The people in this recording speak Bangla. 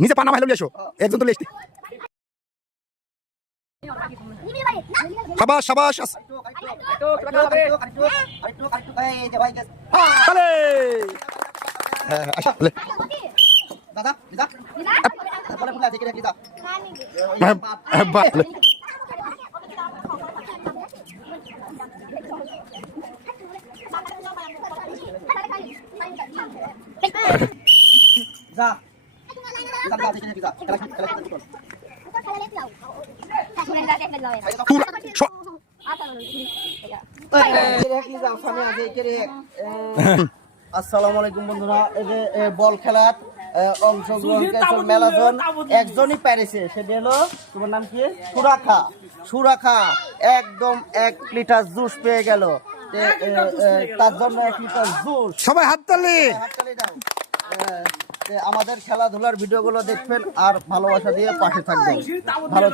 নিচে পানা ভালো এসো একজন তো লেস্টি শাবাশ শাবাশ দাদা আসসালামু আলাইকুম বন্ধুরা, এই যে বল খেলার অংশগ্রহণ মেলাজন একজনই পেরেছে, সেটা হলো তোমার নাম কি? সুরাখা একদম 1 লিটার জুস পেয়ে গেল। তার জন্য 1 লিটার জুস, সবাই হাততালি দাও। আমাদের খেলাধুলার ভিডিওগুলো দেখবেন আর ভালোবাসা দিয়ে পাশে থাকবেন। ভালো